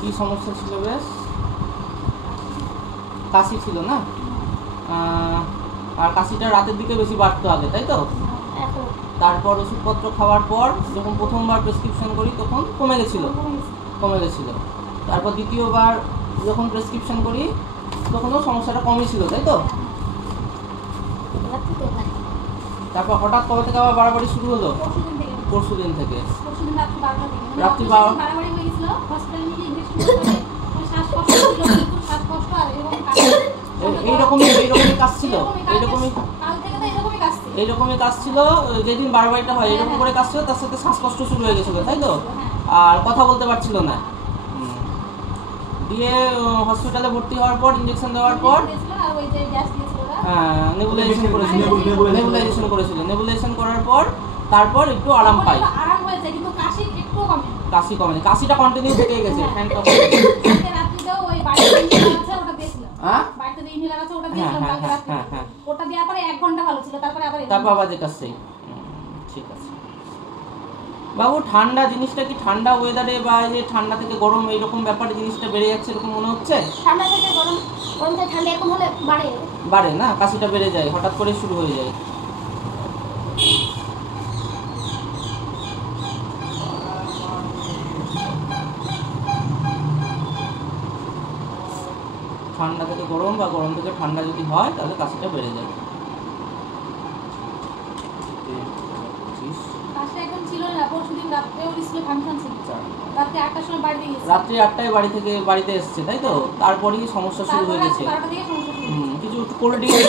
কি সমস্যা ছিল বেশ? কাশি ছিল না? আর কাশিটা রাতের দিকে বেশি বাড়তো আগে, তাই তো? তারপর ওষুধপত্র খাওয়ার পর যখন প্রথমবার প্রেসক্রিপশন করি তখন কমে গেছিল। তারপর দ্বিতীয়বার যখন প্রেসক্রিপশন করি তখনও সমস্যাটা কমই ছিল, তাই তো? তারপর হঠাৎ কবে থেকে আবার বাড়াবাড়ি শুরু হলো? পরশুদিন থেকে। রাত্রি 12 এইরকমই কাজ ছিল। এইরকমই কাজ ছিল যেদিন বাড়াবাড়িটা হয়, এরকম করে কাজ ছিল, তার সাথে শ্বাসকষ্ট শুরু হয়ে গেছিল, তাই তো? আর কথা বলতে পারছিল না। দিয়ে হসপিটালে ভর্তি হওয়ার পর ইঞ্জেকশন দেওয়ার পর নেবুলাইজেশন করার পর তারপর একটু আরাম পাই। কাশি কমেনি, কাশিটা কন্টিনিউ থেকে গেছে। তারপর আবার যেটা সেই। ঠিক আছে বাবু, ঠান্ডা জিনিসটা কি ঠান্ডা ওয়েদারে বা যে ঠান্ডা থেকে গরম এইরকম ব্যাপারে জিনিসটা বেড়ে যাচ্ছে এরকম মনে হচ্ছে? ঠান্ডা থেকে গরম, গরম থেকে ঠান্ডা এরকম হলে বাড়ে না, কাশিটা বেড়ে যায়, হঠাৎ করে শুরু হয়ে যায়। ঠান্ডা থেকে গরম বা গরম থেকে ঠান্ডা যদি হয় তাহলে কাশিটা বেড়ে যায়। রাত্রি 8টায় বাড়ি থেকে বাড়িতে এসছে, তাই তো? তারপরেই সমস্যা শুরু হয়ে গেছে। কিছু কোল্ড ড্রিঙ্কস,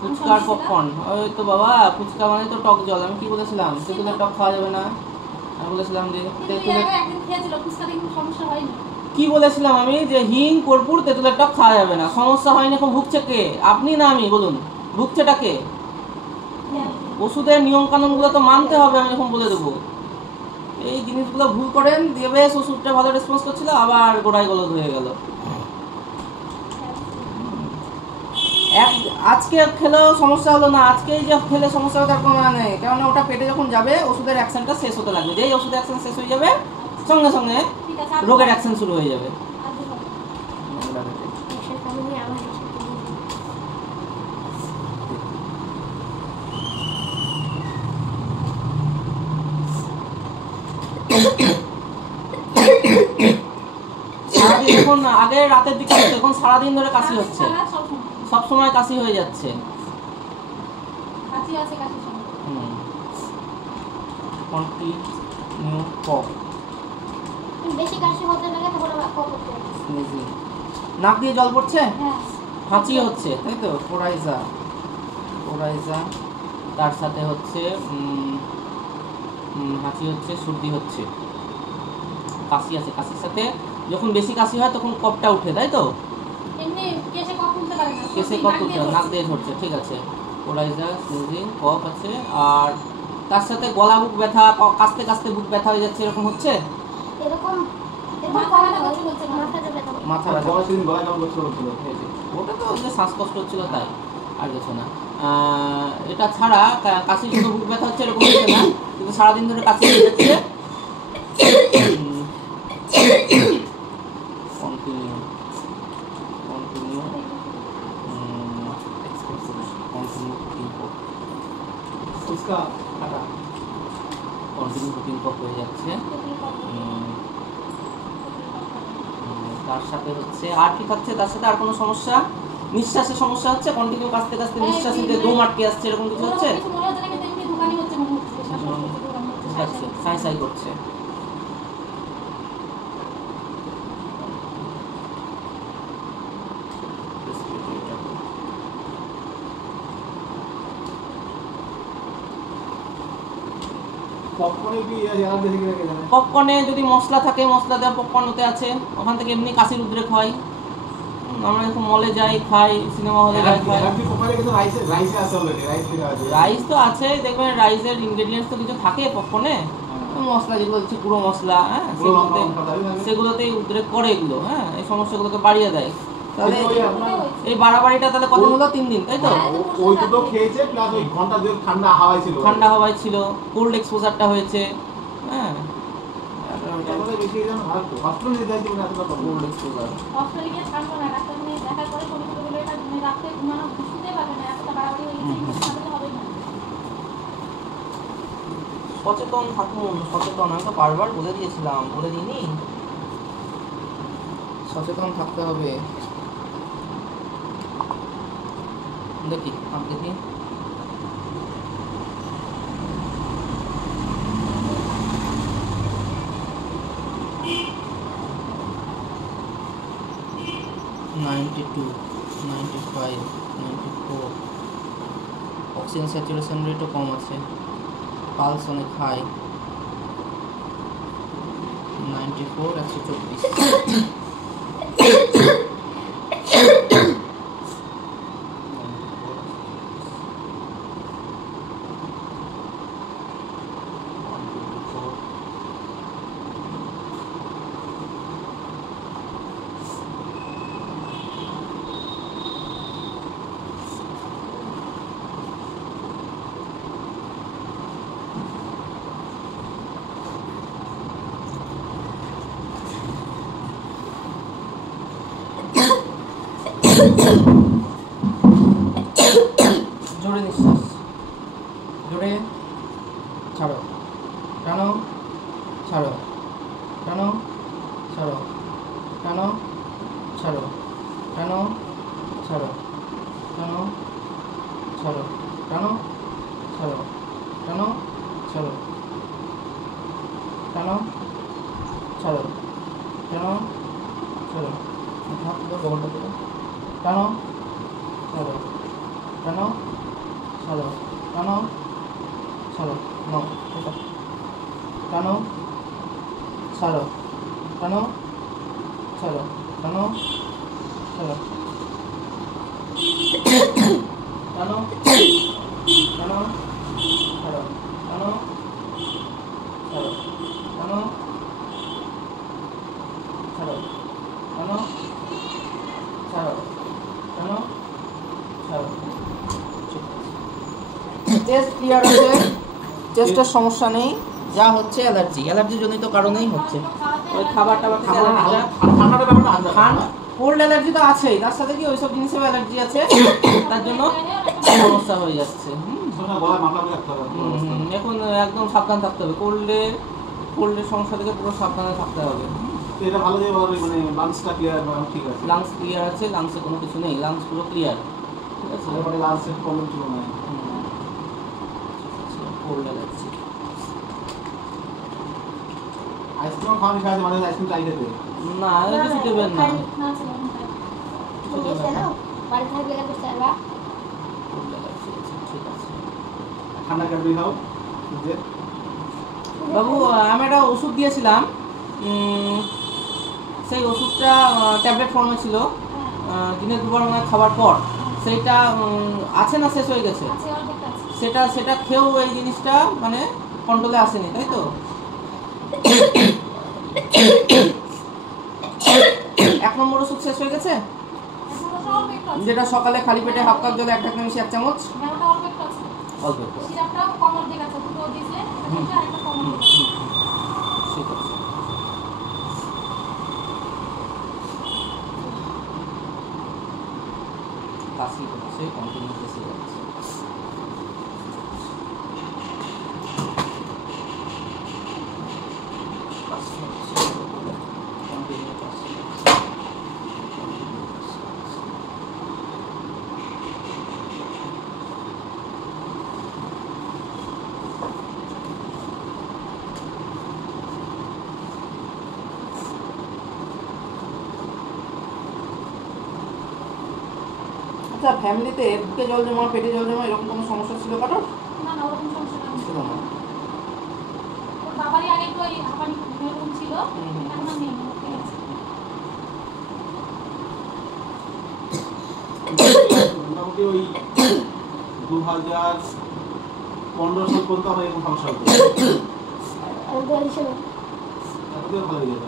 ফুচকা আর পপকর্ন। ওই তো বাবা, ফুচকা মানে তো টক জল। আমি কি বলেছিলাম? তেঁতুলের টক খাওয়া যাবে না। আমি বলেছিলাম যে কি বলেছিলাম আমি? যে হিং, কর্পূর, তেঁতুলের টক খাওয়া যাবে না। সমস্যা হয়নি, এখন ভুগছে কে? আপনি না আমি? বলুন, ভুগছেটা কে? ওষুধের নিয়ম কানুন গুলো তো মানতে হবে, আমি এখন বলে দেবো। এই জিনিসগুলো ভুল করেন, দিয়ে বেশ ওষুধটা ভালো রেসপন্স করছিল, আবার গোড়ায় গলদ হয়ে গেল। আজকে খেলেও সমস্যা হলো না, আজকেই যে খেলে সমস্যা হবে তার কোনো মানে নেই। কেননা ওটা পেটে যখন যাবে ওষুধের অ্যাকশনটা শেষ হতে লাগবে। যেই ওষুধের অ্যাকশন শেষ হয়ে যাবে সঙ্গে সঙ্গে রোগের অ্যাকশন শুরু হয়ে যাবে। এখন আগে রাতের দিকে হচ্ছে, এখন সারাদিন ধরে কাশি হচ্ছে, সব সময় কাশি হয়ে যাচ্ছে। নাক দিয়ে জল পড়ছে, হাঁচি হচ্ছে, তাই তো? কোরাইজা, তার সাথে হচ্ছে হাঁচি হচ্ছে, সর্দি হচ্ছে, কাশি আছে। কাশির সাথে যখন বেশি কাশি হয় তখন কফটা উঠে, তাই তো? কেসে কফ উঠতে, নাক দিয়ে ঝরছে। ঠিক আছে, কোরাইজা, স্নিজিং, কফ আছে। আর তার সাথে গলা বুক ব্যথা, কাশতে কাশতে বুক ব্যথা হয়ে যাচ্ছে, এরকম হচ্ছে? মাথা ব্যথা, ওটা তো শ্বাসকষ্ট হচ্ছিল তাই, আর কিছু না। এটা ছাড়া কাশির জন্য বুক ব্যথা হচ্ছে এরকম হচ্ছে না, কিন্তু সারাদিন ধরে কাশি হয়ে যাচ্ছে। হয়ে যাচ্ছে। তার সাথে হচ্ছে আর কি থাকছে? তার সাথে আর কোনো সমস্যা? নিঃশ্বাসের সমস্যা হচ্ছে, কন্টিনিউ কাশতে কাশতে নিঃশ্বাস নিতে দম আটকে আসছে, এরকম কিছু হচ্ছে? সাই সাই করছে। পপকর্নে যদি মশলা থাকে, মশলা দেওয়া পপকর্ন হতে আছে, ওখান থেকে এমনি কাশির উদ্রেক হয়। আমরা যখন মলে যাই, খাই, সিনেমা হলে যাই, খাই। রাইস তো আছে, দেখবেন রাইসের ইনগ্রেডিয়েন্টস তো কিছু থাকে পপকর্নে। মশলা যেগুলো হচ্ছে গুঁড়ো মশলা, হ্যাঁ, সেগুলোতেই উদ্রেক করে এগুলো, হ্যাঁ, এই সমস্যাগুলোকে বাড়িয়ে দেয়। তাহলে এই বাড়াবাড়িটা তাহলে কত হলো? 3 দিন, তাই তো? ওই দুটো খেয়েছে প্লাস ওই ঘন্টা দুই ঠান্ডা হাওয়ায় ছিল, কোল্ড এক্সপোজারটা হয়েছে, হ্যাঁ। বেশি হয়ে যাবে ভালো তো হসপিটালে যেতে হয় জীবনে এতটা করবো কোল্ড এক্সপোজার হসপিটালে গিয়ে থাকবো না, ডাক্তার নিয়ে দেখার পরে পরীক্ষা করলে এটা রাত্রে ঘুমানো শুতে পারবে না, এতটা বাড়াবাড়ি হয়ে গেছে, তাহলে হবেই না। সচেতন থাকুন, সচেতন। আমি তো বারবার বলে দিয়েছিলাম, বলে দিইনি? সচেতন থাকতে হবে। দেখি হাত দেখি। অক্সিজেন স্যাচুরেশন রেটও কম আছে, পালস অনেক হাই, 94, 124। জোরে নিঃশ্বাস, জোরে ছাড়ো, টানো, ছাড়ো, টানো, ছাড়ো, টানো, ছাড়ো, টানো, ছাড়ো, টানো, ছাড়ো, টানো, ছাড়ো, টানো, ছাড়ো, টানো, ছাড়ো, টানো, ছাড়ো, হাত তুলো, বগলটা তুলো, টানো, ছাড়ো, টানো, ছাড়ো, টানো, ছাড়ো, নাও এটা, টানো, ছাড়ো, টানো, ছাড়ো, টানো, ছাড়ো, টানো, টানো, ছাড়ো, টানো, ছাড়ো, টানো, ছাড়ো, টানো, ছাড়ো, টানো, ছাড়ো। চেস্ট ক্লিয়ার আছে, চেস্টের সমস্যা নেই, যা হচ্ছে অ্যালার্জি, অ্যালার্জি জনিত কারণেই হচ্ছে। ওই খাবার টাবার থেকে ঠান্ডাটা ব্যাপারটা আলাদা ঠান্ডা কোল্ড অ্যালার্জি তো আছেই, তার সাথে কি ওইসব জিনিসেও অ্যালার্জি আছে, তার জন্য সমস্যা হয়ে যাচ্ছে। সোনা গলায় মাথা দিয়ে রাখতে হবে এখন একদম সাবধান থাকতে হবে, কোল্ডের সমস্যা থেকে পুরো সাবধানে থাকতে হবে। তো এটা ভালো যে মানে লাঞ্চটা ক্লিয়ার ঠিক আছে, লাংস ক্লিয়ার আছে, লাংসে কোনো কিছু নেই, লাংস পুরো ক্লিয়ার, ঠিক আছে। মানে লাঞ্চের প্রবলেম ছিল না। কোল্ড অ্যালার্জি আইসক্রিম খাওয়ানি খাওয়াতে মানে আইসক্রিম চাই খেতে না, কিছু দেবেন না, বাড়ি থাকলে করতে পারবা। কোল্ড অ্যালার্জি আছে, ঠিক আছে। ঠান্ডা ক্যাডবেরি খাও যে বাবু, আমি একটা ওষুধ দিয়েছিলাম, সেই ওষুধটা ট্যাবলেট ফর্মে ছিল, দিনে দুবার মানে খাবার পর, সেইটা আছে না শেষ হয়ে গেছে? সেটা খেয়েও এই জিনিসটা মানে কন্ট্রোলে আসেনি, তাই তো? 1 নম্বর ওষুধ শেষ হয়ে গেছে, যেটা সকালে খালি পেটে হাফ কাপ জলে 1 ঢাকনা মিশিয়ে 1 চামচ, অল্প একটু, ঠিক আছে। কাশি হচ্ছে, কন্টিনিউ কেসে যাচ্ছে। কাশি হচ্ছে, কন্টিনিউ কাশি হচ্ছে। আচ্ছা, ফ্যামিলিতে বুকে জল জমা, পেটে জল জমা এরকম কোনো সমস্যা ছিল কারোর? না না, ওরকম সমস্যা ছিল না। ওর বাবারই আগে তো এই হাঁপানি এরকম ছিল, এখন আর নেই, ঠিক আছে। মোটামুটি ওই 2015 সাল পর্যন্ত আমার এরকম সমস্যা হতো, তারপরে ভালো হয়ে যেত।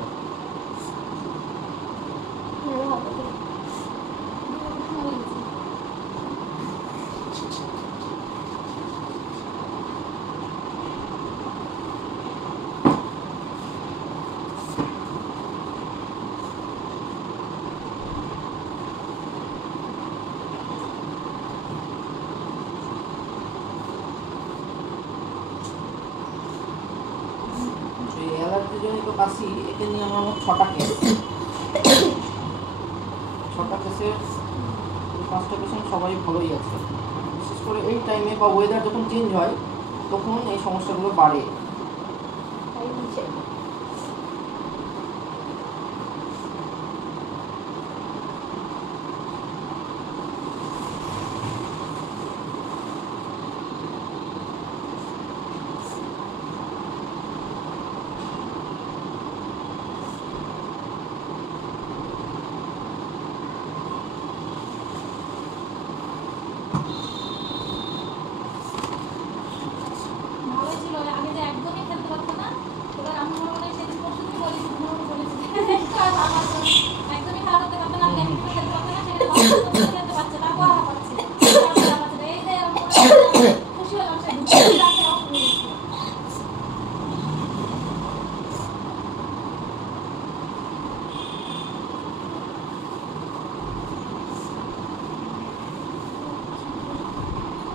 অতিজনিত কাশি, একে নিয়ে আমার মোট 6টা কেস, 6টা কেসে 5টা পেশেন্ট সবাই ভালোই আছে। বিশেষ করে এই টাইমে বা ওয়েদার যখন চেঞ্জ হয় তখন এই সমস্যাগুলো বাড়ে। তাই হচ্ছে ভালোই ছিল। আগে যে একদমই খেলতে পারতো না, এবার আমি মনে হয় সেদিন পরশুদিন বলেছি, একদমই খেলা করতে পারতো না, খেলতে পারতো না, সেটা খেলতে পারছে, তারপর পাচ্ছে এই যে খুশি হলাম সে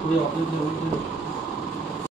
ওই অপেক্ষা